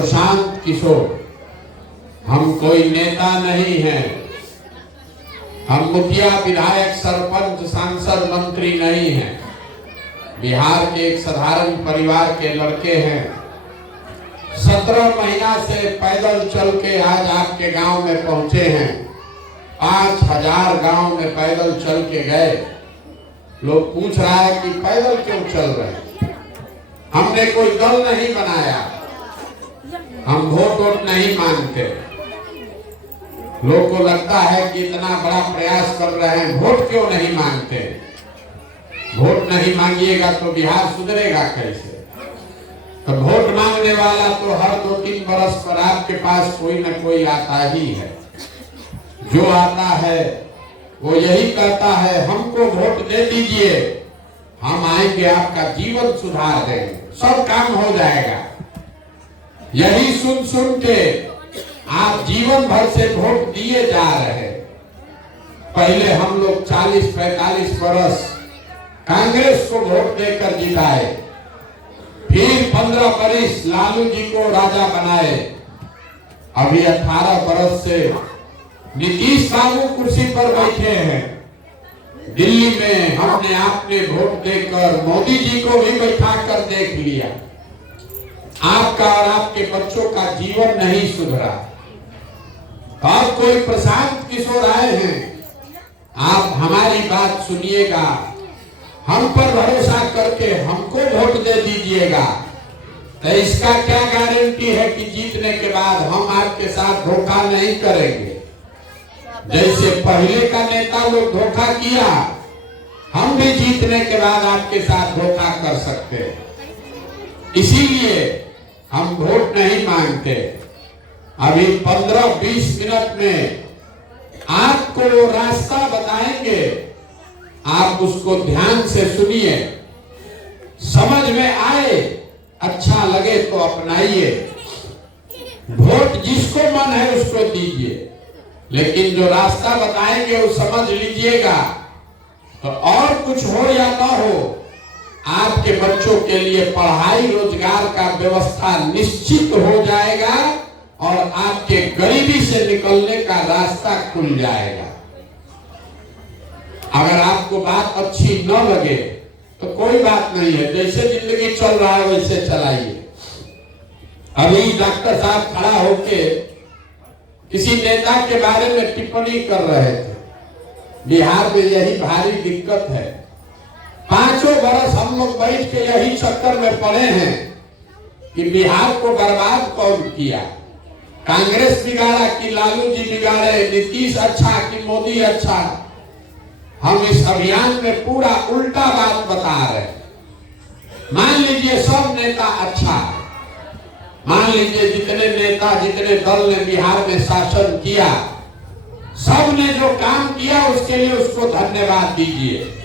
प्रशांत किशोर। हम कोई नेता नहीं हैं, हम मुखिया, विधायक, सरपंच, सांसद, मंत्री नहीं हैं। बिहार के एक साधारण परिवार के लड़के हैं। 17 महीना से पैदल चल के आज आपके गांव में पहुंचे हैं। 5000 गांव में पैदल चल के गए। लोग पूछ रहा है कि पैदल क्यों चल रहे हैं। हमने कोई दल नहीं बनाया, हम वोट नहीं मांगते। लोग को लगता है कि इतना बड़ा प्रयास कर रहे हैं, वोट क्यों नहीं मांगते। वोट नहीं मांगिएगा तो बिहार सुधरेगा कैसे। तो वोट मांगने वाला तो हर 2-3 बरस पर आपके पास कोई न कोई आता ही है। जो आता है वो यही कहता है हमको वोट दे दीजिए, हम आएंगे, आपका जीवन सुधार देंगे, सब काम हो जाएगा। यही सुन सुन के आप जीवन भर से वोट दिए जा रहे हैं। पहले हम लोग 40-45 बरस कांग्रेस को वोट देकर जिताए, फिर 15 बरस लालू जी को राजा बनाए। अभी 18 बरस से नीतीश बाबू कुर्सी पर बैठे हैं। दिल्ली में हमने आपने वोट देकर मोदी जी को भी बैठा कर देख लिया। आपका और आपके बच्चों का जीवन नहीं सुधरा। और कोई प्रशांत किशोर आए हैं, आप हमारी बात सुनिएगा, हम पर भरोसा करके हमको वोट दे दीजिएगा। तो इसका क्या गारंटी है कि जीतने के बाद हम आपके साथ धोखा नहीं करेंगे। जैसे पहले का नेता लोग धोखा किया, हम भी जीतने के बाद आपके साथ धोखा कर सकते हैं। इसीलिए हम वोट नहीं मांगते। अभी 15-20 मिनट में आपको वो रास्ता बताएंगे, आप उसको ध्यान से सुनिए, समझ में आए, अच्छा लगे तो अपनाइए। वोट जिसको मन है उसको दीजिए, लेकिन जो रास्ता बताएंगे वो समझ लीजिएगा। तो और कुछ हो या ना हो, आपके बच्चों के लिए पढ़ाई रोजगार का व्यवस्था निश्चित हो जाएगा और आपके गरीबी से निकलने का रास्ता खुल जाएगा। अगर आपको बात अच्छी न लगे तो कोई बात नहीं है, जैसे जिंदगी चल रहा है वैसे चलाइए। अभी डॉक्टर साहब खड़ा होके किसी नेता के बारे में टिप्पणी कर रहे थे। बिहार में यही भारी दिक्कत है। 5 बरस हम लोग बैठ के यही चक्कर में पड़े हैं कि बिहार को बर्बाद कौन किया। कांग्रेस बिगाड़ा कि लालू जी बिगाड़े, नीतीश अच्छा कि मोदी अच्छा। हम इस अभियान में पूरा उल्टा बात बता रहे हैं। मान लीजिए सब नेता अच्छा है, मान लीजिए जितने नेता जितने दल ने बिहार में शासन किया, सब ने जो काम किया उसके लिए उसको धन्यवाद दीजिए।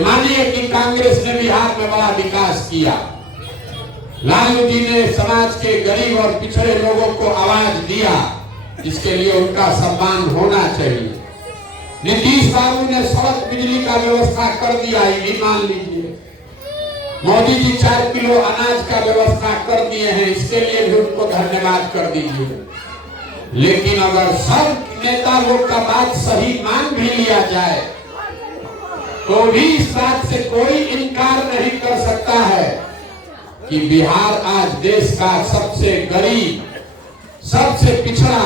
मानिए कि कांग्रेस ने बिहार में बड़ा विकास किया, लालू जी ने समाज के गरीब और पिछड़े लोगों को आवाज दिया, इसके लिए उनका सम्मान होना चाहिए। नीतीश बाबू ने सड़क बिजली का व्यवस्था कर दिया, ये मान लीजिए। मोदी जी 4 किलो अनाज का व्यवस्था कर दिए हैं, इसके लिए भी उनको धन्यवाद कर दीजिए। लेकिन अगर सब नेता लोग का बात सही मान भी लिया जाए तो भी इस बात से कोई इनकार नहीं कर सकता है कि बिहार आज देश का सबसे गरीब, सबसे पिछड़ा,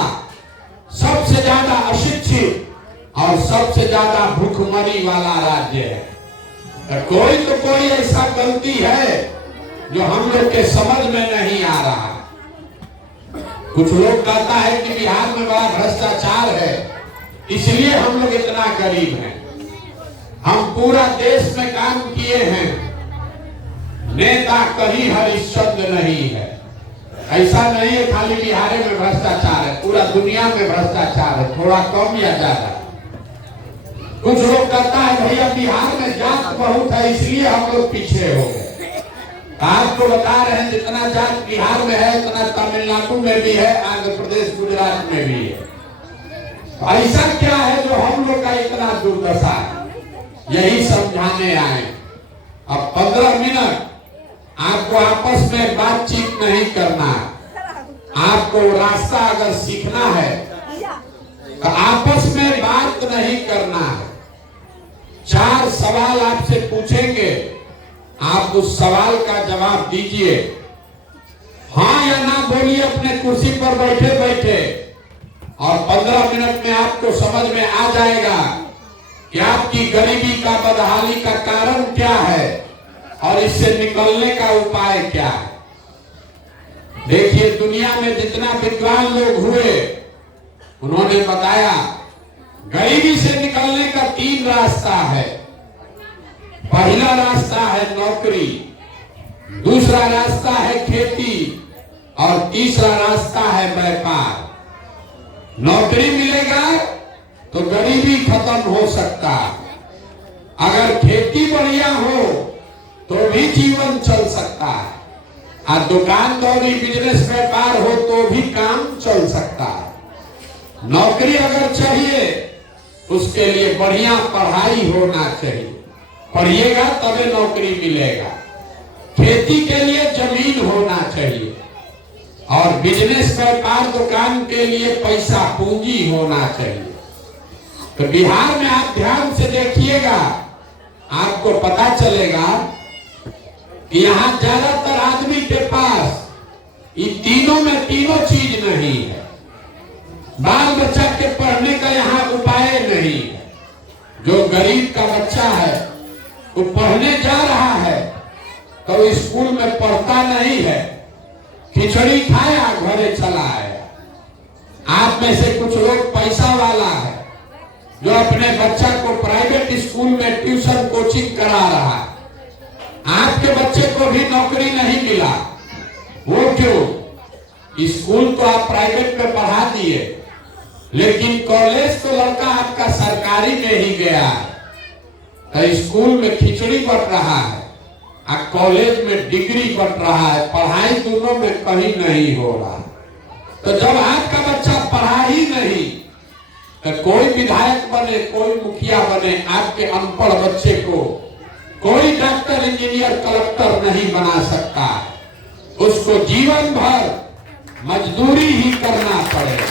सबसे ज्यादा अशिक्षित और सबसे ज्यादा भूखमरी वाला राज्य है। कोई तो कोई ऐसा गलती है जो हम लोग के समझ में नहीं आ रहा। कुछ लोग कहता है कि बिहार में बड़ा भ्रष्टाचार है, इसलिए हम लोग इतना गरीब हैं। हम पूरा देश में काम किए हैं, नेता कहीं हरिश्चंद्र नहीं है। ऐसा नहीं है खाली बिहार में भ्रष्टाचार है, पूरा दुनिया में भ्रष्टाचार है, थोड़ा कम या ज्यादा। कुछ लोग कहता है भैया बिहार में जात बहुत है इसलिए हम लोग पीछे हो गए। आपको बता रहे हैं जितना जात बिहार में है उतना तमिलनाडु में भी है, आंध्र प्रदेश गुजरात में भी है। ऐसा क्या है जो हम लोग का इतना दुर्दशा है, यही समझाने आए। अब 15 मिनट आपको आपस में बातचीत नहीं करना, आपको रास्ता अगर सीखना है तो आपस में बात नहीं करना है। 4 सवाल आपसे पूछेंगे, आप उस सवाल का जवाब दीजिए, हाँ या ना बोलिए अपने कुर्सी पर बैठे बैठे, और 15 मिनट में आपको समझ में आ जाएगा कि आपकी गरीबी का, बदहाली का कारण क्या है और इससे निकलने का उपाय क्या है। देखिए, दुनिया में जितना विद्वान लोग हुए उन्होंने बताया गरीबी से निकलने का 3 रास्ता है। पहला रास्ता है नौकरी, दूसरा रास्ता है खेती और तीसरा रास्ता है व्यापार। नौकरी मिलेगा तो गरीबी खत्म हो सकता है, अगर खेती बढ़िया हो तो भी जीवन चल सकता है, और दुकानदारी, बिजनेस, व्यापार हो तो भी काम चल सकता है। नौकरी अगर चाहिए उसके लिए बढ़िया पढ़ाई होना चाहिए, पढ़िएगा तभी नौकरी मिलेगा। खेती के लिए जमीन होना चाहिए और बिजनेस, व्यापार, दुकान के लिए पैसा, पूंजी होना चाहिए। तो बिहार में आप ध्यान से देखिएगा, आपको पता चलेगा कि यहाँ ज्यादातर आदमी के पास इन तीनों में तीनों चीज नहीं है। बाल बच्चा के पढ़ने का यहाँ उपाय नहीं है। जो गरीब का बच्चा है वो पढ़ने जा रहा है तो स्कूल में पढ़ता नहीं है, खिचड़ी खाया घरे चला आया। आप में से कुछ लोग पैसा वाला है जो अपने बच्चा को प्राइवेट स्कूल में ट्यूशन कोचिंग करा रहा है। आपके बच्चे को भी नौकरी नहीं मिला, वो क्यों? स्कूल तो आप प्राइवेट में पढ़ा दिए, लेकिन कॉलेज तो लड़का आपका सरकारी में ही गया, तो स्कूल में खिचड़ी बट रहा है और कॉलेज में डिग्री बट रहा है, पढ़ाई दोनों में कहीं नहीं हो रहा। तो जब आपका बच्चा पढ़ा ही नहीं तो कोई विधायक बने, कोई मुखिया बने, आपके अनपढ़ बच्चे को कोई डॉक्टर, इंजीनियर, कलेक्टर नहीं बना सकता। उसको जीवन भर मजदूरी ही करना पड़ेगा।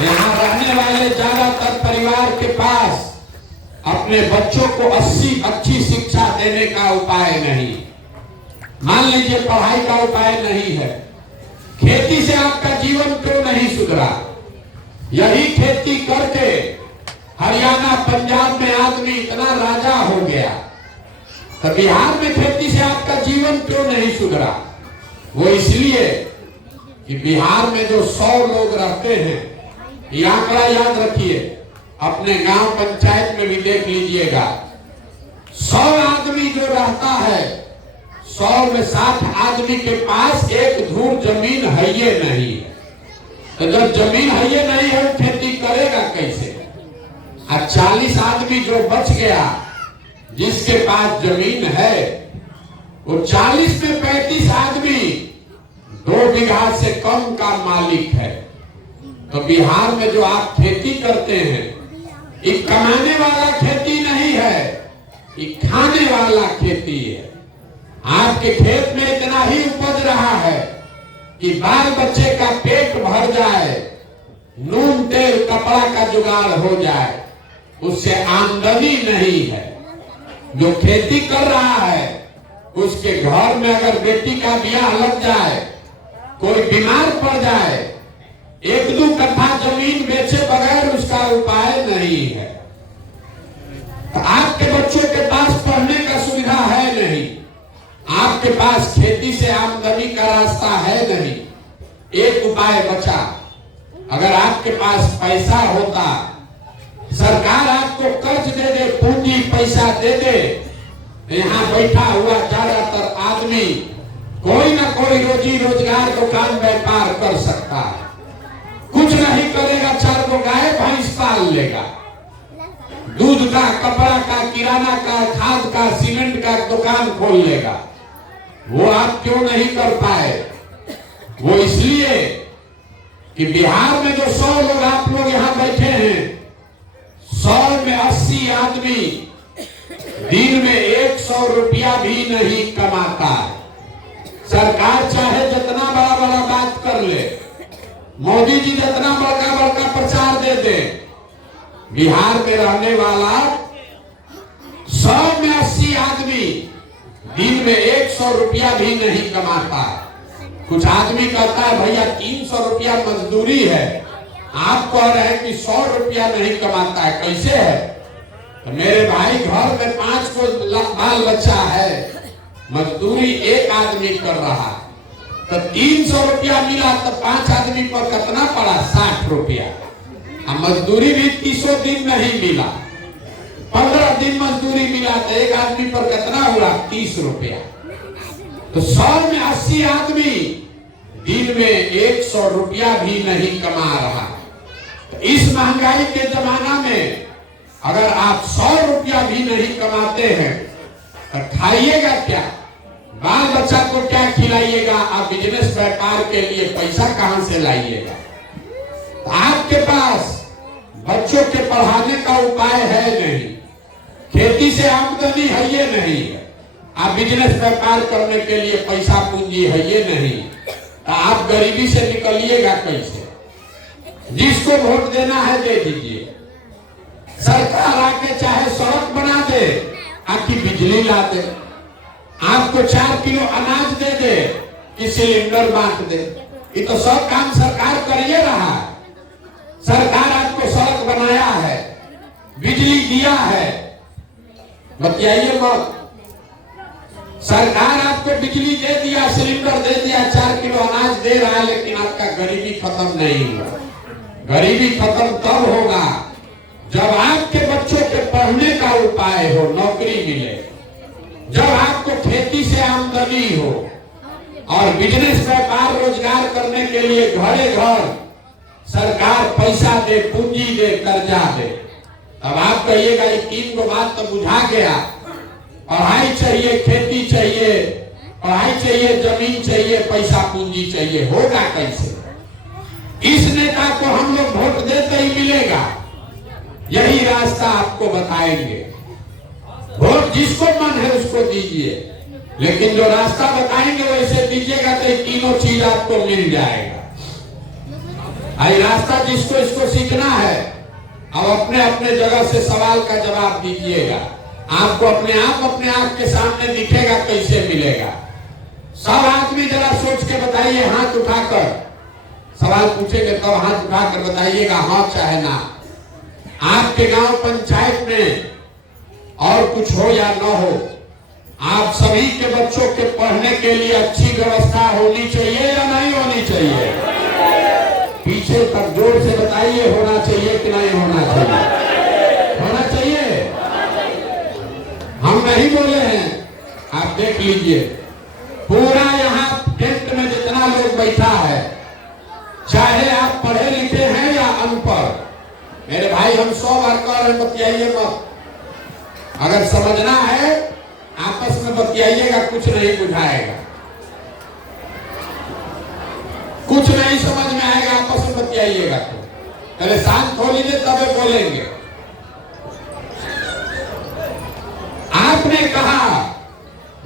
यहाँ रहने वाले ज्यादातर परिवार के पास अपने बच्चों को अच्छी शिक्षा देने का उपाय नहीं। मान लीजिए पढ़ाई का उपाय नहीं है, खेती से आपका जीवन क्यों नहीं सुधरा? यही खेती करके हरियाणा, पंजाब में आदमी इतना राजा हो गया, तो बिहार में खेती से आपका जीवन क्यों नहीं सुधरा? वो इसलिए कि बिहार में जो 100 लोग रहते हैं, ये आंकड़ा याद रखिए, अपने गांव पंचायत में भी देख लीजिएगा, 100 आदमी जो रहता है, 100 में 60 आदमी के पास एक धूर जमीन है ये नहीं है। तो जब जमीन है ये नहीं है, खेती करेगा कैसे? और 40 आदमी जो बच गया जिसके पास जमीन है, वो 40 में 35 आदमी 2 बीघा से कम का मालिक है। तो बिहार में जो आप खेती करते हैं, ये कमाने वाला खेती नहीं है, ये खाने वाला खेती है। आपके खेत में इतना ही उपज रहा है कि बाल बच्चे का पेट भर जाए, नून तेल कपड़ा का जुगाड़ हो जाए, उससे आमदनी नहीं है। जो खेती कर रहा है उसके घर में अगर बेटी का ब्याह लग जाए, कोई बीमार पड़ जाए, 1-2 कट्ठा जमीन बेचे बगैर उसका उपाय नहीं है। तो आपके बच्चों के पास पढ़ने का सुविधा है नहीं, आपके पास खेती से आमदनी का रास्ता है नहीं। एक उपाय बचा, अगर आपके पास पैसा होता, सरकार आपको कर्ज दे दे, पूंजी पैसा दे दे, यहाँ बैठा हुआ ज्यादातर आदमी कोई ना कोई रोजी रोजगार, दुकान, व्यापार कर सकता है। कुछ नहीं करेगा, 4 को गाय भैंस पाल लेगा, दूध का, कपड़ा का, किराना का, खाद का, सीमेंट का दुकान खोल लेगा। वो आप क्यों नहीं कर पाए? वो इसलिए कि बिहार में जो 100 लोग आप लोग यहाँ बैठे हैं, 100 में 80 आदमी दिन में 100 रुपया भी नहीं कमाता है। सरकार चाहे जितना बड़ा बड़ा बात मोदी जी जितना बड़का बड़का प्रचार देते, बिहार में रहने वाला 100 में 80 आदमी दिन में 100 रुपया भी नहीं कमाता। कुछ आदमी कहता है भैया 300 रुपया मजदूरी है, आप कह रहे हैं कि 100 रुपया नहीं कमाता है, कैसे है? तो मेरे भाई घर में 5 को बाल बच्चा है, मजदूरी एक आदमी कर रहा, तो 300 रुपया मिला तो 5 आदमी पर कितना पड़ा? 60 रुपया। मजदूरी भी 30 दिन नहीं मिला, 15 दिन मजदूरी मिला तो एक आदमी पर कितना हुआ? 30 रुपया। तो 100 में 80 आदमी दिन में 100 रुपया भी नहीं कमा रहा। तो इस महंगाई के जमाना में अगर आप 100 रुपया भी नहीं कमाते हैं तो खाइएगा क्या? बाल बच्चा को क्या खिलाइएगा? आप बिजनेस व्यापार के लिए पैसा कहां से लाइएगा? तो आपके पास बच्चों के पढ़ाने का उपाय है नहीं, खेती से आमदनी है ये नहीं, आप बिजनेस व्यापार करने के लिए पैसा पूंजी है ये नहीं, तो आप गरीबी से निकलिएगा कैसे? जिसको वोट देना है दे दीजिए। सरकार आके चाहे सड़क बना दे, आपकी बिजली ला दे, आपको 4 किलो अनाज दे दे कि सिलेंडर बांट दे, ये तो सब काम सरकार कर ही रहा है। सरकार आपको सड़क बनाया है, बिजली दिया है, बताइए मत। सरकार आपको बिजली दे दिया, सिलेंडर दे दिया, 4 किलो अनाज दे रहा है, लेकिन आपका गरीबी खत्म नहीं हुआ। गरीबी खत्म तब होगा जब आपके बच्चों के पढ़ने का उपाय हो, नौकरी मिले, जब आपको खेती से आमदनी हो और बिजनेस व्यापार रोजगार करने के लिए घरे घर सरकार पैसा दे, पूंजी दे, कर्जा दे। अब आप कहिएगा ये 3 गो बात तो बुझा गया, पढ़ाई चाहिए, खेती चाहिए, पढ़ाई चाहिए, जमीन चाहिए, पैसा पूंजी चाहिए, होगा कैसे? इस नेता को हम लोग वोट देते ही मिलेगा, यही रास्ता आपको बताएंगे। वोट जिसको मन है उसको दीजिए, लेकिन जो रास्ता बताएंगे वैसे दीजिएगा तो ये तीनों चीज आपको मिल जाएगा। आई रास्ता जिसको इसको सीखना है, अब अपने अपने जगह से सवाल का जवाब दीजिएगा, आपको अपने आप के सामने दिखेगा कैसे मिलेगा। सब आदमी जरा सोच के बताइए, हाथ उठाकर सवाल पूछेंगे तब हाथ उठाकर बताइएगा हाँ चाहे ना। आपके गांव पंचायत में और कुछ हो या न हो, आप सभी के बच्चों के पढ़ने के लिए अच्छी व्यवस्था होनी चाहिए या नहीं होनी चाहिए? पीछे तक जोर से बताइए, होना चाहिए कि नहीं होना चाहिए? होना चाहिए। हम नहीं बोले हैं, आप देख लीजिए पूरा यहाँ टेंट में जितना लोग बैठा है, चाहे आप पढ़े लिखे हैं या अनपढ़, मेरे भाई हम 100 बार कह रहे हैं बतियाइए मत। अगर समझना है आपस में बतियाइएगा, कुछ नहीं बुझाएगा, कुछ नहीं समझ में आएगा, आपस में बतियाइएगा। तो पहले शांत हो लीजिए तब बोलेंगे। आपने कहा,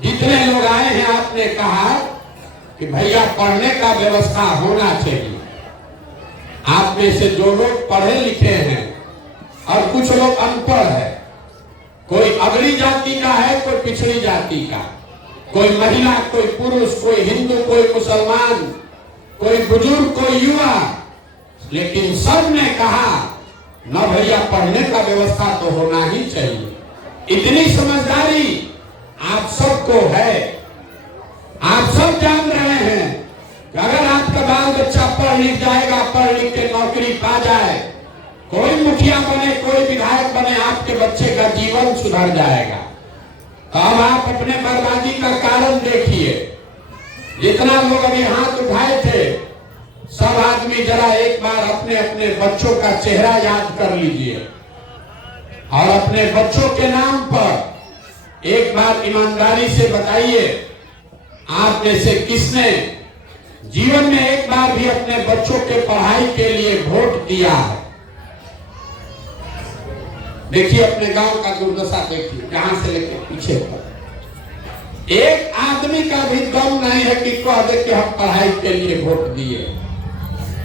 जितने लोग आए हैं आपने कहा कि भैया पढ़ने का व्यवस्था होना चाहिए। आप में से जो लोग पढ़े लिखे हैं और कुछ लोग अनपढ़ है, कोई अगली जाति का है, कोई पिछड़ी जाति का, कोई महिला, कोई पुरुष, कोई हिंदू, कोई मुसलमान, कोई बुजुर्ग, कोई युवा, लेकिन सब ने कहा न भैया पढ़ने का व्यवस्था तो होना ही चाहिए। इतनी समझदारी आप सबको है, आप सब जान रहे हैं कि अगर आपका बाल बच्चा पढ़ लिख जाएगा, पढ़ लिख के नौकरी पा जाए, कोई मुखिया बने, कोई विधायक बने, आपके बच्चे का जीवन सुधर जाएगा। तो अब आप अपने बर्बादी का कारण देखिए। जितना लोग अभी हाथ उठाए थे, सब आदमी जरा एक बार अपने अपने बच्चों का चेहरा याद कर लीजिए और अपने बच्चों के नाम पर एक बार ईमानदारी से बताइए, आप में से किसने जीवन में एक बार भी अपने बच्चों के पढ़ाई के लिए वोट दिया है? देखिए अपने गांव का दुर्दशा देखिए, जहां से लेकर पीछे तक एक आदमी का भी दम नहीं है कि कह दे कि हम पढ़ाई के लिए वोट दिए।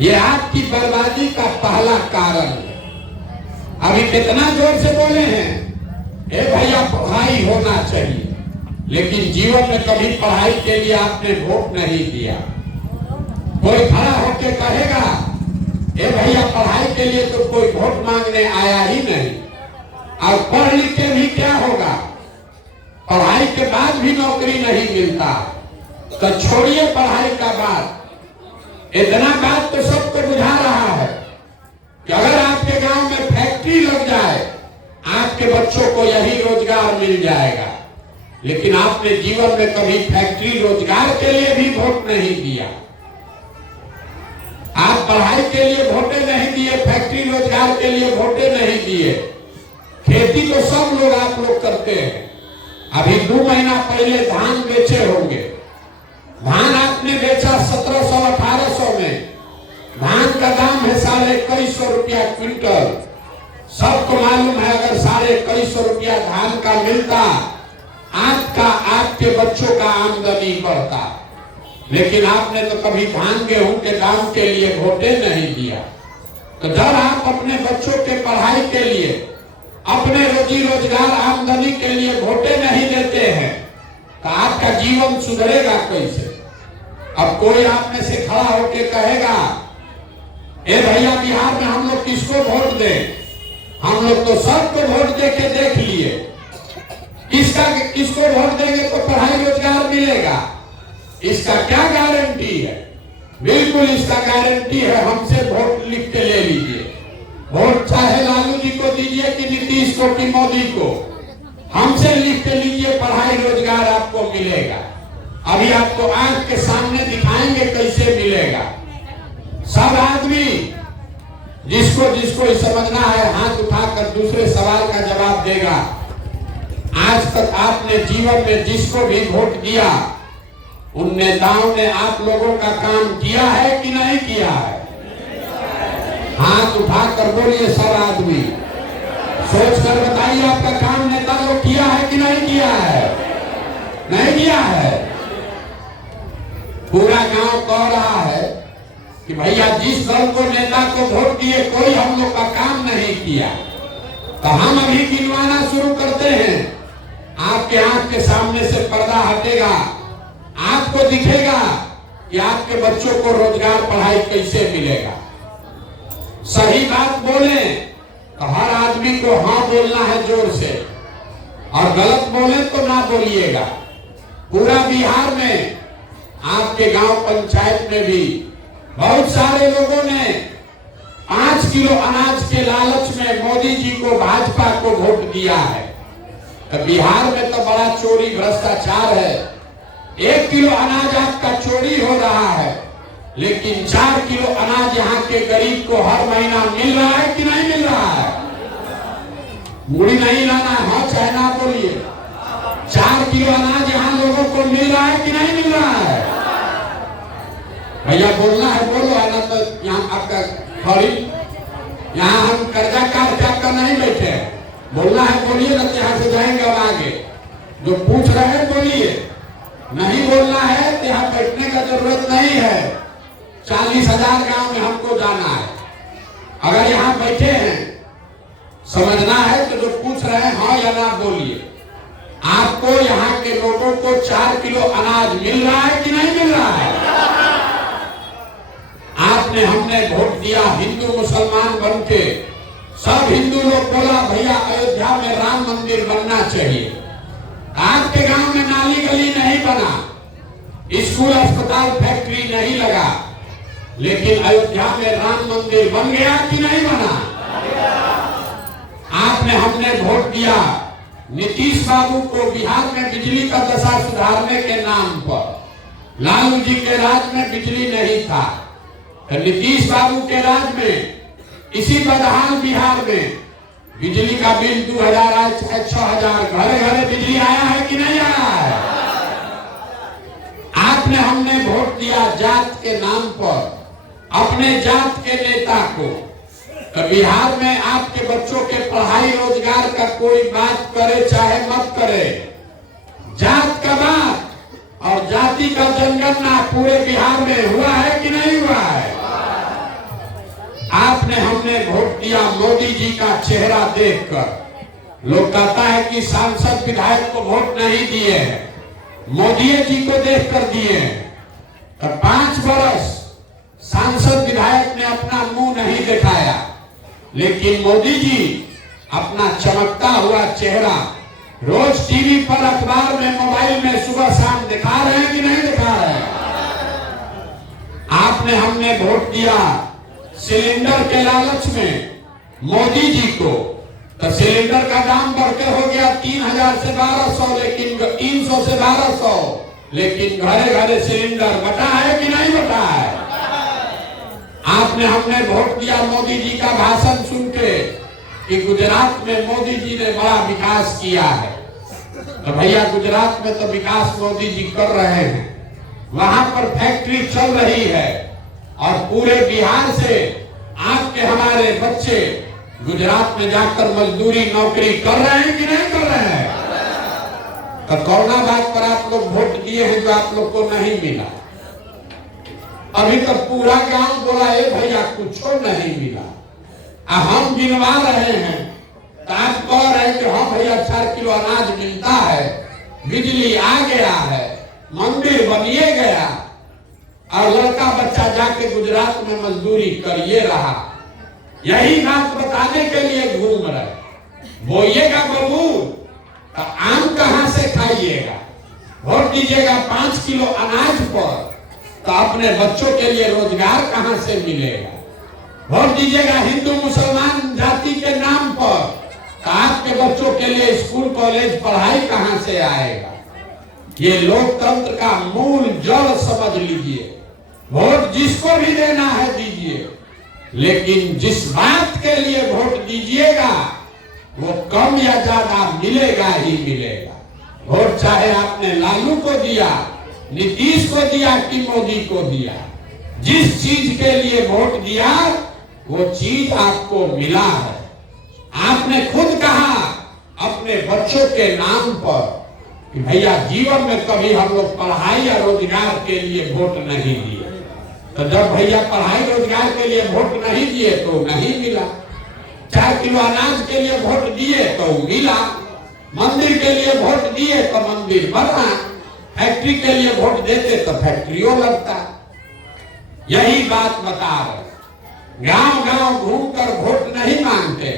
ये आपकी बर्बादी का पहला कारण है। अभी कितना जोर से बोले हैं, ए भैया पढ़ाई होना चाहिए, लेकिन जीवन में कभी पढ़ाई के लिए आपने वोट नहीं दिया। कोई खड़ा होकर कहेगा ए भैया पढ़ाई के लिए तो कोई वोट मांगने आया ही नहीं। और पढ़ लिख के भी क्या होगा, पढ़ाई के बाद भी नौकरी नहीं मिलता। तो छोड़िए पढ़ाई का बात, इतना बात तो सबको बुझा रहा है कि अगर आपके गांव में फैक्ट्री लग जाए, आपके बच्चों को यही रोजगार मिल जाएगा। लेकिन आपने जीवन में कभी फैक्ट्री रोजगार के लिए भी वोट नहीं दिया। आप पढ़ाई के लिए वोटे नहीं दिए, फैक्ट्री रोजगार के लिए वोटे नहीं दिए। खेती तो सब लोग आप लोग करते हैं। अभी 2 महीना पहले धान बेचे होंगे, धान आपने बेचा 1700-1800 में। धान का दाम है 2150 रुपया क्विंटल। सबको मालूम है अगर 2150 रुपया धान का मिलता, आपका आपके बच्चों का आमदनी बढ़ता। लेकिन आपने तो कभी धान गेहूं के दाम के लिए वोटे नहीं दिया। तो जब आप अपने बच्चों के पढ़ाई के लिए, अपने रोजी रोजगार आमदनी के लिए वोटे नहीं देते हैं, तो आपका जीवन सुधरेगा कैसे? अब कोई आप में से खड़ा होकर कहेगा ए भैया बिहार में हम लोग किसको वोट दें? हम लोग तो सबको वोट दे के देख लिए, किसको वोट देंगे तो पढ़ाई रोजगार मिलेगा। इसका क्या गारंटी है? बिल्कुल इसका गारंटी है, हमसे वोट लिख के ले लीजिए। वोट चाहे लालू जी को दीजिए कि नीतीश को कि मोदी को, हमसे लिख के लीजिए, पढ़ाई रोजगार आपको मिलेगा। अभी आपको आंख के सामने दिखाएंगे कैसे मिलेगा। सब आदमी जिसको जिसको समझना है हाथ उठाकर दूसरे सवाल का जवाब देगा। आज तक आपने जीवन में जिसको भी वोट दिया, उन नेताओं ने आप लोगों का काम किया है कि नहीं किया है? हाथ उठाकर बोलिए सब आदमी, सोच कर बताइए आपका काम नेता लोग किया है कि नहीं किया है? नहीं किया है। पूरा गांव कह रहा है कि भैया जिस दल को नेता को वोट दिए कोई हम लोग का काम नहीं किया। तो हम अभी गिनवाना शुरू करते हैं। आपके आंख के सामने से पर्दा हटेगा, आपको दिखेगा कि आपके बच्चों को रोजगार पढ़ाई कैसे मिलेगा। सही बात बोले तो हर आदमी को हाँ बोलना है जोर से, और गलत बोले तो ना बोलिएगा। पूरा बिहार में आपके गांव पंचायत में भी बहुत सारे लोगों ने 5 किलो अनाज के लालच में मोदी जी को, भाजपा को वोट दिया है। तो बिहार में तो बड़ा चोरी भ्रष्टाचार है। 1 किलो अनाज आपका चोरी हो रहा है, लेकिन 4 किलो अनाज यहाँ के गरीब को हर महीना मिल रहा है कि नहीं मिल रहा है? मुड़ी नहीं लाना, हाँ चाहे ना बोलिए। 4 किलो अनाज यहाँ लोगों को मिल रहा है कि नहीं मिल रहा है? भैया बोलना है बोलो, है ना? तो यहाँ आपका खड़ी, यहाँ हम कर्जा काट कर नहीं बैठे, बोलना है बोलिए, ना यहाँ से जाएंगे अब आगे। जो पूछ रहे हैं बोलिए, नहीं बोलना है तो यहाँ बैठने का जरूरत नहीं है। 40,000 गांव में हमको जाना है। अगर यहाँ बैठे हैं, समझना है तो जो पूछ रहे हैं हाँ या ना बोलिए। आपको यहाँ के लोगों को 4 किलो अनाज मिल रहा है कि नहीं मिल रहा है? आपने हमने वोट दिया हिंदू मुसलमान बन के, सब हिंदू लोग बोला भैया अयोध्या में राम मंदिर बनना चाहिए। आपके गांव में नाली गली नहीं बना, स्कूल अस्पताल फैक्ट्री नहीं लगा, लेकिन अयोध्या में राम मंदिर बन गया कि नहीं बना? आपने हमने वोट दिया नीतीश बाबू को बिहार में बिजली का दशा सुधारने के नाम पर। लालू जी के राज में बिजली नहीं था, तो नीतीश बाबू के राज में इसी बदहाल बिहार में बिजली का बिल 2000 आया, 6000, घरे घरे बिजली आया है कि नहीं आया है? आपने हमने वोट दिया जात के नाम पर अपने जात के नेता को। तो बिहार में आपके बच्चों के पढ़ाई रोजगार का कोई बात करे चाहे मत करे, जात का बात और जाति का जनगणना पूरे बिहार में हुआ है कि नहीं हुआ है? हमने वोट दिया मोदी जी का चेहरा देखकर। लोग कहता है कि सांसद विधायक को वोट नहीं दिए हैं, मोदी जी को देखकर दिए हैं। तो 5 वर्ष सांसद विधायक ने अपना मुंह नहीं दिखाया, लेकिन मोदी जी अपना चमकता हुआ चेहरा रोज टीवी पर, अखबार में, मोबाइल में सुबह शाम दिखा रहे हैं कि नहीं दिखा रहे हैं। आपने हमने वोट दिया सिलेंडर के लालच में मोदी जी को, तो सिलेंडर का दाम बढ़कर हो गया 3000 से 1200, लेकिन 300 से 1200, लेकिन घरे घरे सिलेंडर बटा है कि नहीं बटा है। आपने हमने वोट दिया मोदी जी का भाषण सुन के कि गुजरात में मोदी जी ने बड़ा विकास किया है। तो भैया गुजरात में तो विकास मोदी जी कर रहे हैं, वहां पर फैक्ट्री चल रही है और पूरे बिहार से आपके हमारे बच्चे गुजरात में जाकर मजदूरी नौकरी कर रहे हैं कि नहीं कर रहे हैं। तो कौना बात पर आप लोग वोट दिए हैं जो आप लोग को नहीं मिला। अभी तक पूरा गांव बोला है भैया कुछ नहीं मिला, हम गिनवा रहे हैं तो आप कह रहे हैं कि हाँ भैया 4 किलो अनाज मिलता है, बिजली आ गया है, मंदिर बनिए गया, और लड़का बच्चा जाके गुजरात में मजदूरी करिए रहा। यही बात बताने के लिए घूम रहे। बोइएगा बबूल तो आम कहां से खाइएगा, वोट दीजिएगा 5 किलो अनाज पर तो अपने बच्चों के लिए रोजगार कहां से मिलेगा। वोट दीजिएगा हिंदू मुसलमान जाति के नाम पर तो आपके बच्चों के लिए स्कूल कॉलेज पढ़ाई कहां से आएगा। ये लोकतंत्र का मूल जड़ समझ लीजिए। वोट जिसको भी देना है दीजिए, लेकिन जिस बात के लिए वोट दीजिएगा वो कम या ज्यादा मिलेगा ही मिलेगा। वोट चाहे आपने लालू को दिया, नीतीश को दिया कि मोदी को दिया, जिस चीज के लिए वोट दिया वो चीज आपको मिला है। आपने खुद कहा अपने बच्चों के नाम पर कि भैया जीवन में कभी हम लोग पढ़ाई या रोजगार के लिए वोट नहीं दिए। तो जब भैया पढ़ाई रोजगार के लिए वोट नहीं दिए तो नहीं मिला। 4 किलो अनाज के लिए वोट दिए तो मिला, मंदिर के लिए वोट दिए तो मंदिर बना, फैक्ट्री के लिए वोट देते तो फैक्ट्रियों लगता। यही बात बता रहे। गांव गांव घूमकर वोट नहीं मांगते,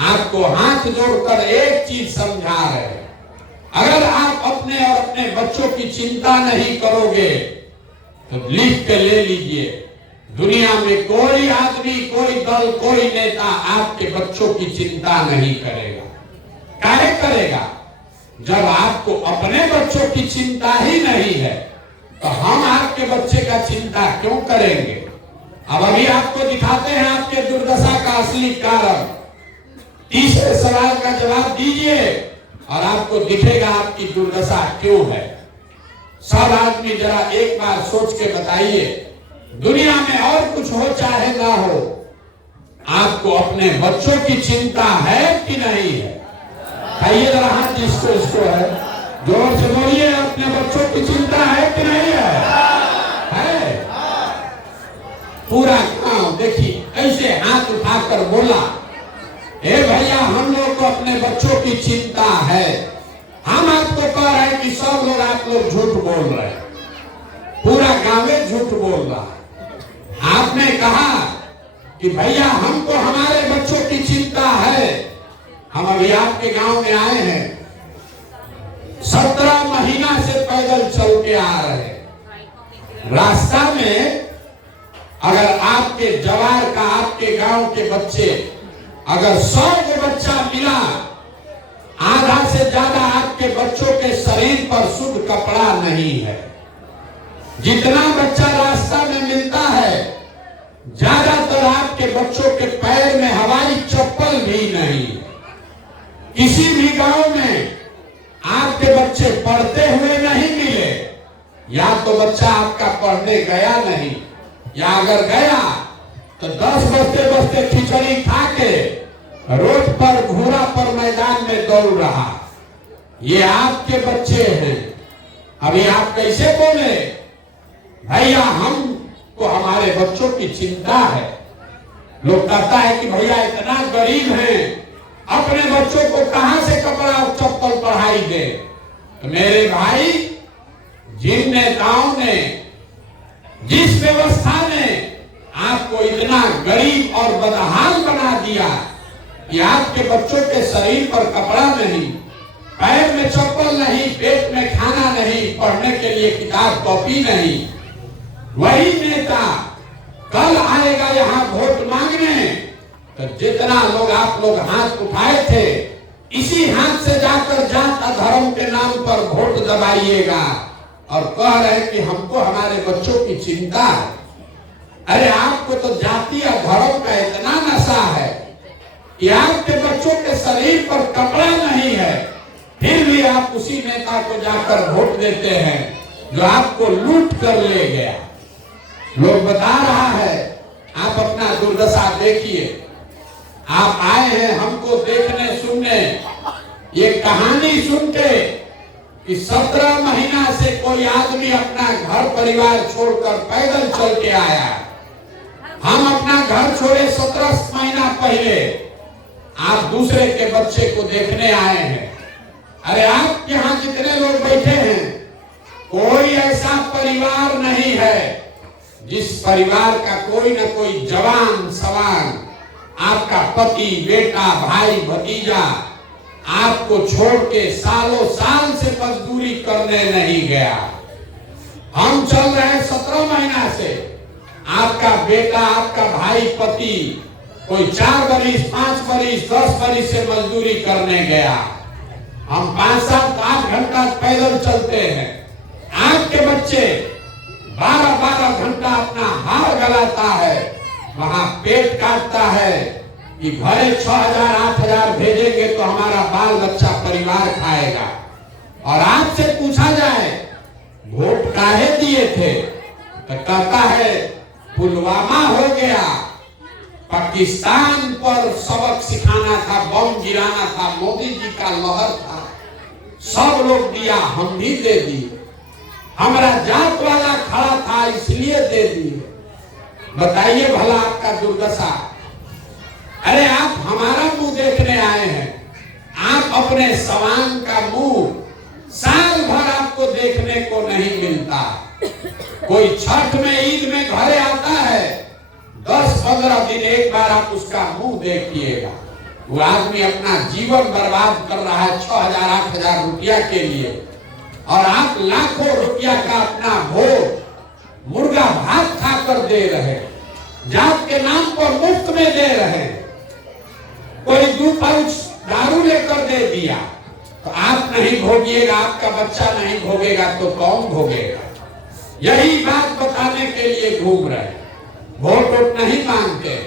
आपको हाथ जोड़कर एक चीज समझा रहे। अगर आप अपने और अपने बच्चों की चिंता नहीं करोगे तो लिख के ले लीजिए, दुनिया में कोई आदमी, कोई दल, कोई नेता आपके बच्चों की चिंता नहीं करेगा। काहे करेगा? जब आपको अपने बच्चों की चिंता ही नहीं है तो हम आपके बच्चे का चिंता क्यों करेंगे। अब अभी आपको दिखाते हैं आपके दुर्दशा का असली कारण। तीसरे सवाल का जवाब दीजिए और आपको दिखेगा आपकी दुर्दशा क्यों है। सब आदमी जरा एक बार सोच के बताइए, दुनिया में और कुछ हो चाहे ना हो, आपको अपने बच्चों की चिंता है कि नहीं है? खाइए जरा हाथ जिसको इसको है, जोर से बोलिए, अपने बच्चों की चिंता है कि नहीं है? है? पूरा गांव देखिए ऐसे हाथ उठाकर बोला, ए भैया हम लोग को अपने बच्चों की चिंता है। हम आपको कह रहे हैं कि सब लोग आप लोग झूठ बोल रहे हैं, पूरा गांव झूठ बोल रहा है। आपने कहा कि भैया हमको हमारे बच्चों की चिंता है। हम अभी आपके गांव में आए हैं, 17 महीना से पैदल चल के आ रहे हैं। रास्ता में अगर आपके जवार का, आपके गांव के बच्चे, अगर 100 को बच्चा मिला, आधा से ज्यादा आपके बच्चों के शरीर पर शुद्ध कपड़ा नहीं है। जितना बच्चा रास्ता में मिलता है, ज्यादातर आपके बच्चों के पैर में हवाई चप्पल भी नहीं है। किसी भी गांव में आपके बच्चे पढ़ते हुए नहीं मिले, या तो बच्चा आपका पढ़ने गया नहीं, या अगर गया तो 10 बजते बजते खिचड़ी खा के रोड पर, घोड़ा पर मैदान में दौड़ रहा। ये आपके बच्चे हैं। अभी आप कैसे बोले भैया हमको हमारे बच्चों की चिंता है। लोग कहता है कि भैया इतना गरीब हैं, अपने बच्चों को कहां से कपड़ा और चप्पल पढ़ाई दे। तो मेरे भाई, जिन नेताओं ने, जिस व्यवस्था ने आपको इतना गरीब और बदहाल बना दिया कि आपके बच्चों के शरीर पर कपड़ा नहीं, पैर में चप्पल नहीं, पेट में खाना नहीं, पढ़ने के लिए किताब कॉपी नहीं, वही नेता कल आएगा यहाँ वोट मांगने। तो जितना लोग आप लोग हाथ उठाए थे, इसी हाथ से जाकर जात धर्म के नाम पर वोट दबाइएगा और कह रहे कि हमको हमारे बच्चों की चिंता है। अरे आपको तो जाति और धर्म का इतना नशा है कि आपके बच्चों के शरीर पर कपड़ा नहीं है, फिर भी आप उसी नेता को जाकर वोट देते हैं जो आपको लूट कर ले गया। लोग बता रहा है, आप अपना दुर्दशा देखिए। आप आए हैं हमको देखने सुनने, ये कहानी सुन के कि 17 महीना से कोई आदमी अपना घर परिवार छोड़कर पैदल चल के आया। हम अपना घर छोड़े 17 महीना पहले, आप दूसरे के बच्चे को देखने आए हैं। अरे आप यहाँ जितने लोग बैठे हैं, कोई ऐसा परिवार नहीं है जिस परिवार का कोई न कोई जवान सवान, आपका पति, बेटा, भाई, भतीजा आपको छोड़ के सालों साल से मजदूरी करने नहीं गया। हम चल रहे हैं 17 महीना से, आपका बेटा, आपका भाई, पति कोई 4 बरिस, 5 बरिस, 10 बरिस से मजदूरी करने गया। हम 5, 7, 8 घंटा पैदल चलते हैं। आपके बच्चे 12-12 घंटा अपना हार गलाता है, वहां पेट काटता है कि घरे 6,000 8,000 भेजेंगे तो हमारा बाल बच्चा परिवार खाएगा। और आपसे पूछा जाए वोट काहे दिए थे, तो कहता है पुलवामा हो गया, पाकिस्तान पर सबक सिखाना था, बम गिराना था, मोदी जी का लहर था, सब लोग दिया, हम भी दे दिए। हमारा जात वाला खड़ा था इसलिए दे दिए। बताइए भला आपका दुर्दशा। अरे आप हमारा मुंह देखने आए हैं, आप अपने सवांग का मुंह साल भर आपको देखने को नहीं मिलता। कोई छठ में, ईद में घरे आता है, 10-15 दिन एक बार आप उसका मुंह देखिएगा। वो आदमी अपना जीवन बर्बाद कर रहा है 6,000 8,000 रुपया के लिए, और आप लाखों रुपया का अपना भोग मुर्गा भात खाकर दे रहे, जात के नाम पर मुफ्त में दे रहे। कोई 2 पाउच दारू लेकर दे दिया तो आप नहीं भोगिएगा, आपका बच्चा नहीं भोगेगा तो कौन भोगेगा? यही बात बताने के लिए घूम रहे, वोट नहीं मांगते,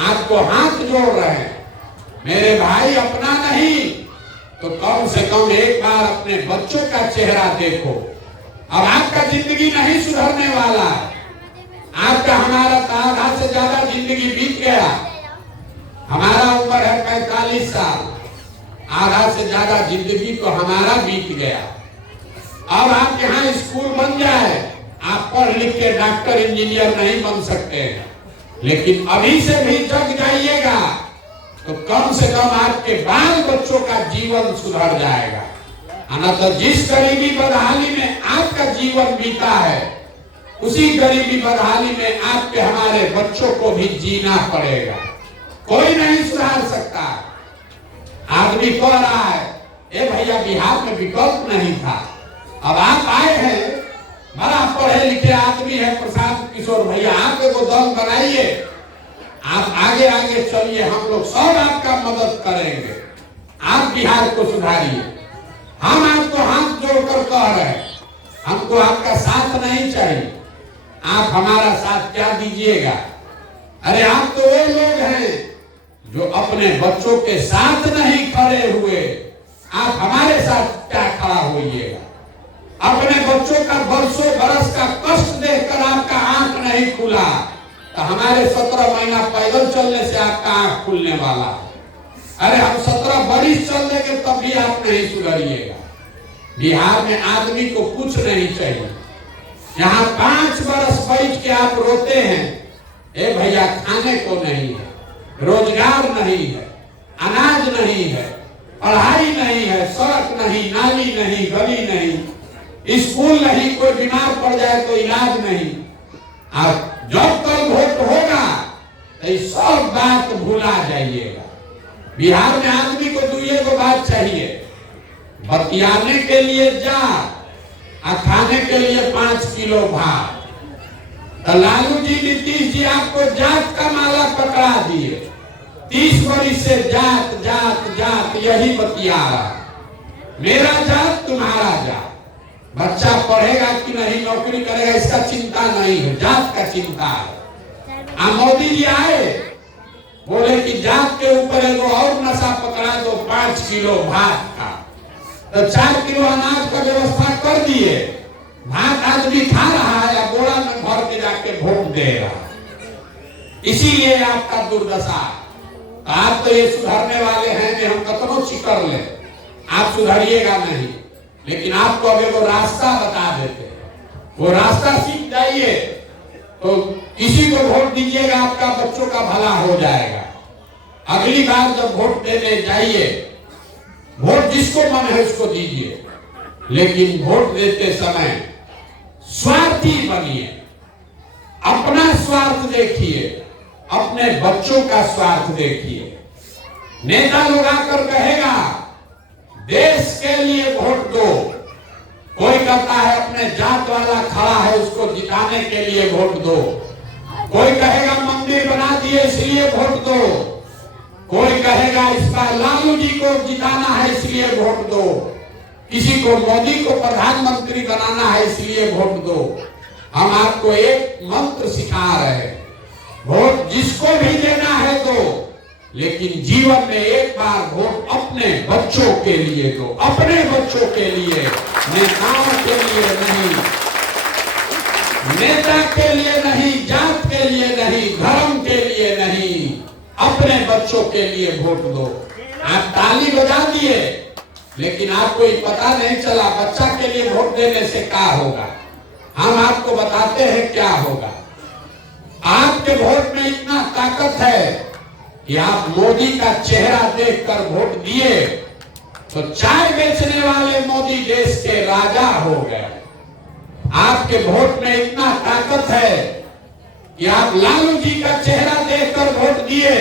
आपको हाथ जोड़ रहे। मेरे भाई, अपना नहीं तो कम से कम एक बार अपने बच्चों का चेहरा देखो। अब आपका जिंदगी नहीं सुधरने वाला है। आपका, हमारा आधा से ज्यादा जिंदगी बीत गया। हमारा उम्र है 45 साल, आधा से ज्यादा जिंदगी तो हमारा बीत गया। अब आप यहाँ स्कूल बन जाए, आप पढ़ लिख के डॉक्टर इंजीनियर नहीं बन सकते, लेकिन अभी से भी जग जाइएगा तो कम से कम आपके बाल बच्चों का जीवन सुधर जाएगा। तो जिस गरीबी बदहाली में आपका जीवन बीता है, उसी गरीबी बदहाली में आपके हमारे बच्चों को भी जीना पड़ेगा। कोई नहीं सुधार सकता। आदमी कह रहा है, ए भैया बिहार में विकल्प नहीं था, अब आप आए हैं, बड़ा पढ़े लिखे आदमी है प्रशांत किशोर भैया, आप एगो दल बनाइए, आप आगे आगे चलिए, हम लोग सब आपका मदद करेंगे, आप बिहार को सुधारिए। हम आपको हाथ जोड़कर कह रहे हैं, हमको आपका साथ नहीं चाहिए, आप हमारा साथ क्या दीजिएगा? अरे आप तो वो लोग हैं जो अपने बच्चों के साथ नहीं खड़े हुए, आप हमारे साथ क्या खड़ा होइएगा? अपने बच्चों का बरसों बरस का कष्ट देखकर आपका आंख नहीं खुला, तो हमारे 17 महीना पैदल चलने से आपका आंख खुलने वाला है। अरे हम 17 बरिस चल देंगे तब भी आप नहीं सुधरिएगा। बिहार में आदमी को कुछ नहीं चाहिए। यहाँ 5 बरस बैठ के आप रोते हैं, ए भैया खाने को नहीं है, रोजगार नहीं है, अनाज नहीं है, पढ़ाई नहीं है, सड़क नहीं, नाली नहीं, गली नहीं, स्कूल नहीं, कोई बीमार पड़ जाए तो इलाज नहीं। अब जब तक वोट होगा तो सब बात भूला जाइएगा। बिहार में आदमी को दुइये को बात चाहिए, बतियाने के लिए जा और खाने के लिए 5 किलो भात। तो लालू जी, नीतीश जी आपको जात का माला पकड़ा दिए, 30 वर्ष से जात जात जात यही बतिया रहा, मेरा जात तुम्हारा जात। बच्चा पढ़ेगा कि नहीं, नौकरी करेगा, इसका चिंता नहीं है, जात का चिंता है। मोदी जी आए, बोले कि जात के ऊपर एगो और नशा पकड़ा दो, 5 किलो भात का, तो 4 किलो अनाज का व्यवस्था कर दिए। भात आदमी खा रहा है या बोरा में भर के जाके वोट दे रहा। इसीलिए आपका दुर्दशा। आप तो ये सुधरने वाले हैं कि हम कतनो चिकर ले, आप सुधरिएगा नहीं। लेकिन आपको अब एगो रास्ता बता देते, वो रास्ता सीख जाइए तो किसी को वोट दीजिएगा, आपका बच्चों का भला हो जाएगा। अगली बार जब वोट देने जाइए, वोट जिसको मन है उसको दीजिए, लेकिन वोट देते समय स्वार्थी बनिए, अपना स्वार्थ देखिए, अपने बच्चों का स्वार्थ देखिए। नेता लोग आकर कहेगा देश के लिए वोट दो, कोई कहता है अपने जात वाला खड़ा है उसको जिताने के लिए वोट दो, कोई कहेगा मंदिर बना दिए इसलिए वोट दो, कोई कहेगा इस बार लालू जी को जिताना है इसलिए वोट दो, किसी को मोदी को प्रधानमंत्री बनाना है इसलिए वोट दो। हम आपको एक मंत्र सिखा रहे हैं, वोट जिसको भी देना है दो, लेकिन जीवन में एक बार वोट अपने बच्चों के लिए दो, अपने बच्चों के लिए, नेताओं के लिए नहीं, नेता के लिए नहीं, जात के लिए नहीं, धर्म के लिए नहीं, अपने बच्चों के लिए वोट दो। आप ताली बजा दिए, लेकिन आपको ये पता नहीं चला बच्चा के लिए वोट देने से क्या होगा। हम आपको बताते हैं क्या होगा। आपके वोट में इतना ताकत है कि आप मोदी का चेहरा देखकर वोट दिए तो चाय बेचने वाले मोदी देश के राजा हो गए। आपके वोट में इतना ताकत है कि आप लालू जी का चेहरा देखकर वोट दिए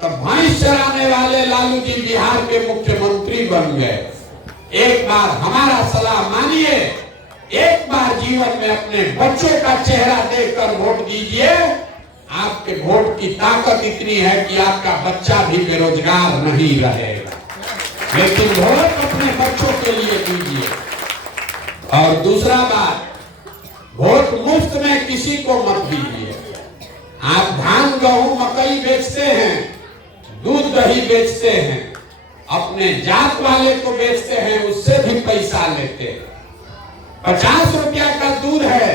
तो भैंस चराने वाले लालू जी बिहार के मुख्यमंत्री बन गए। एक बार हमारा सलाह मानिए, एक बार जीवन में अपने बच्चों का चेहरा देखकर वोट दीजिए। आपके वोट की ताकत इतनी है कि आपका बच्चा भी बेरोजगार नहीं रहेगा। लेकिन वोट अपने बच्चों के लिए दीजिए। और दूसरा बात, वोट मुफ्त में किसी को मत दीजिए। आप धान, गेहूं, मकई बेचते हैं, दूध दही बेचते हैं, अपने जात वाले को बेचते हैं, उससे भी पैसा लेते हैं। 50 रुपया का दूध है,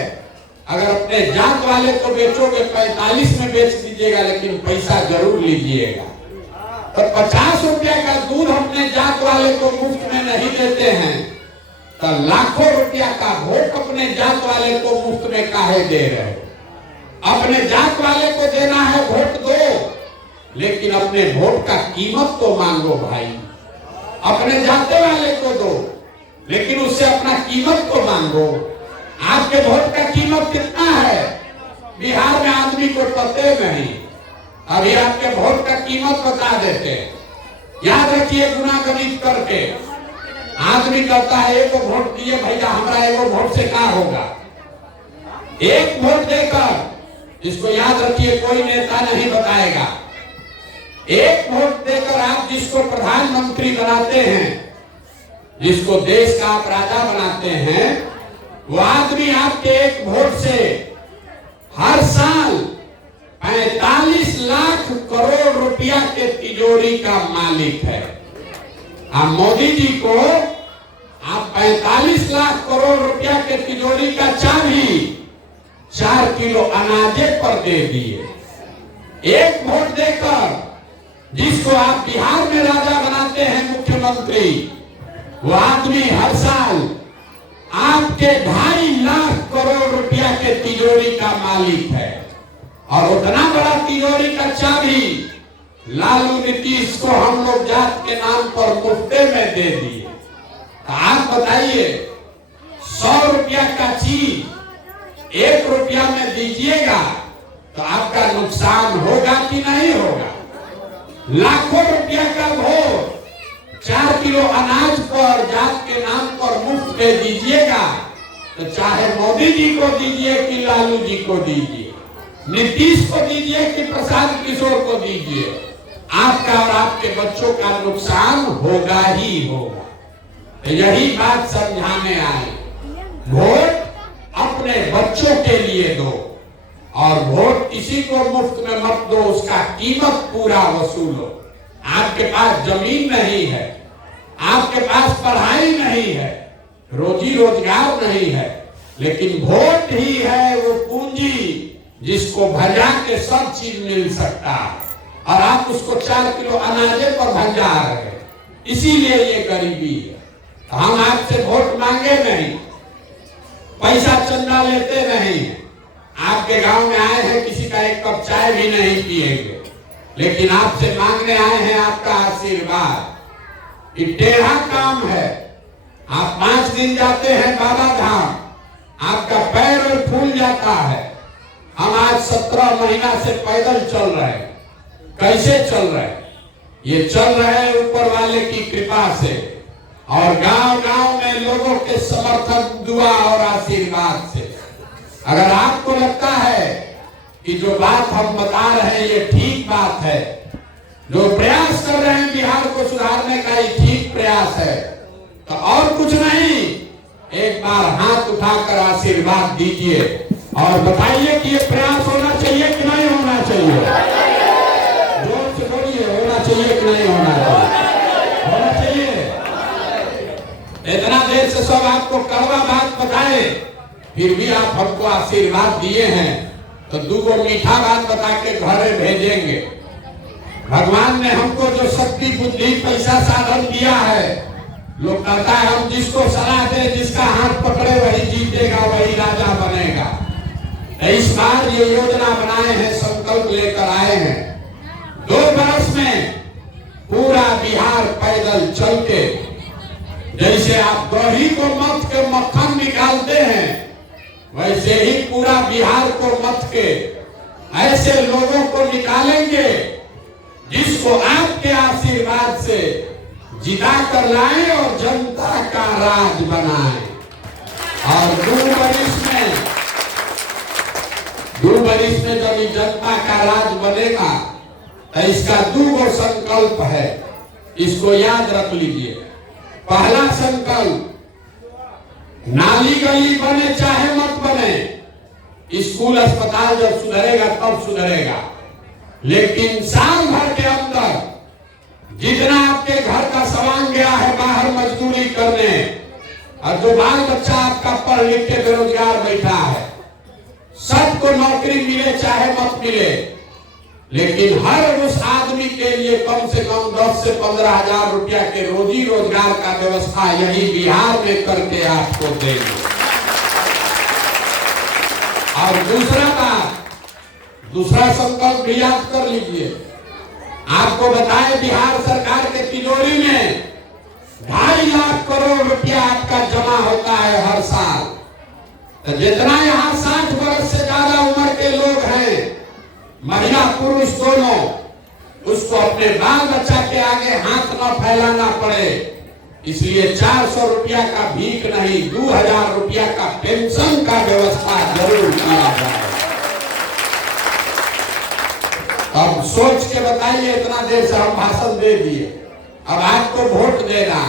अगर अपने जात वाले को बेचोगे 45 में बेच दीजिएगा, लेकिन पैसा जरूर लीजिएगा। तो 50 रुपया का दूध अपने जात वाले को मुफ्त में नहीं देते हैं, तो लाखों रुपया का वोट अपने जात वाले को मुफ्त में काहे दे रहे हो? अपने जात वाले को देना है वोट दो, लेकिन अपने वोट का कीमत तो मांगो भाई। अपने जाते वाले को दो, लेकिन उससे अपना कीमत तो मांगो। आपके वोट का कीमत कितना है बिहार में आदमी को पते नहीं। अभी आपके वोट का कीमत बता देते, याद रखिए। गुना गणित करके आदमी कहता है एक वोट दिए भैया, हमारा एक वोट से क्या होगा। एक वोट देकर, इसको याद रखिए, कोई नेता नहीं बताएगा। एक वोट देकर आप जिसको प्रधानमंत्री बनाते हैं, जिसको देश का आप राजा बनाते हैं, वो आदमी आपके एक वोट से हर साल 45 लाख करोड़ रुपया के तिजोरी का मालिक है। आप मोदी जी को आप 45 लाख करोड़ रुपया के तिजोरी का चाबी 4 किलो अनाजे पर दे दिए। एक वोट देकर जिसको आप बिहार में राजा बनाते हैं, मुख्यमंत्री, वो आदमी हर साल आपके 2.5 लाख करोड़ रुपया के तिजोरी का मालिक है। और उतना बड़ा तिजोरी का चाबी लालू नीतीश को हम लोग जात के नाम पर मुफ्ते में दे दिए। तो आप बताइए, 100 रुपया का चीज 1 रुपया में दीजिएगा तो आपका नुकसान होगा कि नहीं होगा? लाखों रुपया का भोग 4 किलो अनाज पर जात के नाम पर मुफ्त में दीजिएगा तो चाहे मोदी जी को दीजिए कि लालू जी को दीजिए, नीतीश को दीजिए कि प्रशांत किशोर को दीजिए, आपका और आपके बच्चों का नुकसान होगा ही होगा। तो यही बात समझाने आए, वोट अपने बच्चों के लिए दो और वोट किसी को मुफ्त में मत दो, उसका कीमत पूरा वसूलो। आपके पास जमीन नहीं है, आपके पास पढ़ाई नहीं है, रोजी रोजगार नहीं है, लेकिन वोट ही है वो पूंजी जिसको भजा के सब चीज मिल सकता है और आप उसको 4 किलो अनाजे पर भजा रहे हैं। इसीलिए ये गरीबी है। हम आपसे वोट मांगे नहीं, पैसा चंदा लेते नहीं, आपके गांव में आए हैं, किसी का एक कप चाय भी नहीं पिएंगे, लेकिन आपसे मांगने आए हैं आपका आशीर्वाद। ये टेढ़ा काम है। आप 5 दिन जाते हैं बाबा धाम, आपका पैर और फूल जाता है। हम आज 17 महीना से पैदल चल रहे हैं। कैसे चल रहे हैं? ये चल रहे हैं ऊपर वाले की कृपा से और गांव गांव में लोगों के समर्थन, दुआ और आशीर्वाद से। अगर आपको लगता है कि जो बात हम बता रहे हैं ये ठीक बात है, जो प्रयास कर रहे हैं बिहार को सुधारने का ये ठीक प्रयास है, तो और कुछ नहीं, एक बार हाथ उठाकर आशीर्वाद दीजिए और बताइए कि ये प्रयास होना चाहिए कि नहीं होना चाहिए। जोर से बोलिए, होना चाहिए कि नहीं होना चाहिए? होना चाहिए। इतना देर से सब आपको कड़वा बात बताए, फिर भी आप हमको आशीर्वाद दिए हैं, तो 2 मीठा बात बता के घरे भेजेंगे। भगवान ने हमको जो शक्ति, बुद्धि, पैसा, साधन दिया है, लोग कहता है हम जिसको सलाह दे, जिसका हाथ पकड़े वही जीतेगा, वही राजा बनेगा। इस बार ये योजना बनाए हैं, संकल्प लेकर आए हैं। 2 बरस में पूरा बिहार पैदल चल के, जैसे आप दही को मथ के मक्खन निकालते हैं, वैसे ही पूरा बिहार को मथ के ऐसे लोगों को निकालेंगे जिसको आपके आशीर्वाद से जिता कर लाएं और जनता का राज बनाएं। और 2 बरिस में जब जनता का राज बनेगा तो इसका 2 संकल्प है, इसको याद रख लीजिए। पहला संकल्प, नाली गली बने चाहे मत बने, स्कूल अस्पताल जब सुधरेगा तब सुधरेगा, लेकिन साल भर के अंदर जितना आपके घर का सामान गया है बाहर मजदूरी करने, और जो बाल बच्चा आपका पढ़ लिख के बेरोजगार बैठा है, सबको नौकरी मिले चाहे मत मिले, लेकिन हर उस आदमी के लिए कम से कम 10 से 15 हजार रुपया के रोजी रोजगार का व्यवस्था यही बिहार में करके आपको देंगे। और दूसरा बात, दूसरा संकल्प भी याद कर लीजिए। आपको बताए बिहार सरकार के तिजोरी में 2.5 लाख करोड़ रुपया आपका जमा होता है हर साल। तो जितना यहाँ 60 वर्ष से ज्यादा उम्र के लोग हैं, महिला पुरुष दोनों, उसको अपने बाल बच्चा के आगे हाथ न फैलाना पड़े, इसलिए 400 रुपया का भीख नहीं, 2000 रुपया का पेंशन का व्यवस्था जरूर किया जाए। अब सोच के बताइए, इतना देर से हम भाषण दे दिए, अब आपको वोट देना,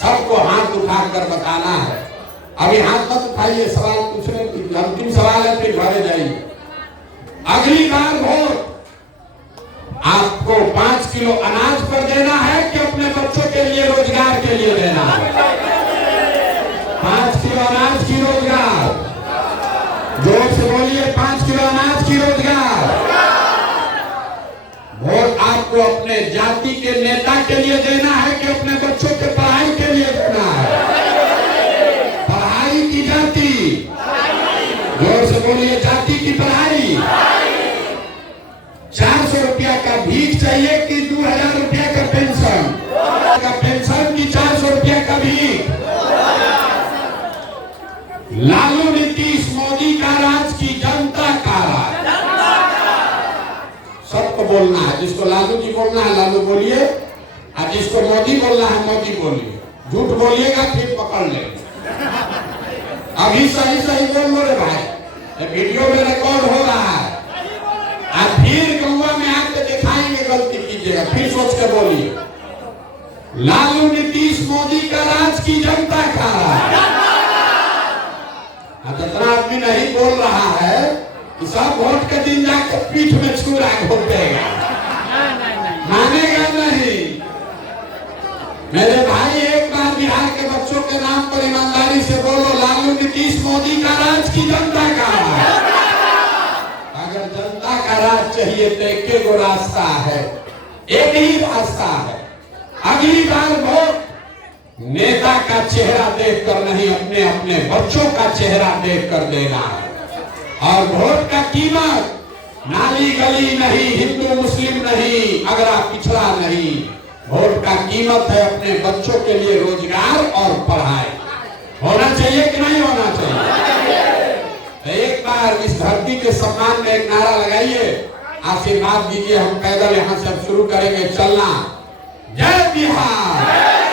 सबको हाथ उठाकर बताना है। अभी हाथ मत उठाइए, सवाल पूछने की अंतिम सवाल है, फिर घरे जाइए। अगली बार वोट आपको 5 किलो अनाज पर देना है कि अपने बच्चों के लिए, रोजगार के लिए देना है? 5 किलो अनाज की रोजगार, जोर से बोलिए, 5 किलो अनाज की रोजगार। वोट आपको अपने जाति के नेता के लिए देना है कि अपने बच्चों के पढ़ाई के लिए देना है? पढ़ाई की जाति, जोर से बोलिए, जाति की पढ़ाई। 400 रुपया का भीख चाहिए लालू नीतीश मोदी का राज की जनता का राज। सबको बोलना है, जिसको लालू जी बोलना है लालू बोलिए, और जिसको मोदी बोलना है मोदी बोलिए। झूठ बोलिएगा फिर पकड़ लेंगे। अभी सही सही बोल रे भाई, वीडियो में रिकॉर्ड हो रहा है। आप फिर गंगा में आके दिखाएंगे, गलती कीजिएगा, फिर सोच के बोलिए। लालू नीतीश मोदी का राज की जनता का राज। जितना आदमी नहीं बोल रहा है कि सब वोट के दिन जाकर पीठ में छुरा घोटेगा, मानेगा नहीं। मेरे भाई, एक बार बिहार के बच्चों के नाम पर ईमानदारी से बोलो, लालू नीतीश मोदी का राज की जनता का राज। अगर जनता का राज चाहिए तो एक गो रास्ता है, एक ही रास्ता है। अगली बार वोट नेता का चेहरा देखकर नहीं, अपने अपने बच्चों का चेहरा देखकर देना है। और वोट का कीमत नाली गली नहीं, हिंदू मुस्लिम नहीं, अगरा पिछड़ा नहीं। वोट का कीमत है अपने बच्चों के लिए रोजगार और पढ़ाई। होना चाहिए कि नहीं होना चाहिए? एक बार इस धरती के सम्मान में एक नारा लगाइए, आशीर्वाद दीजिए। हम पैदल यहाँ से शुरू करेंगे चलना। जय बिहार।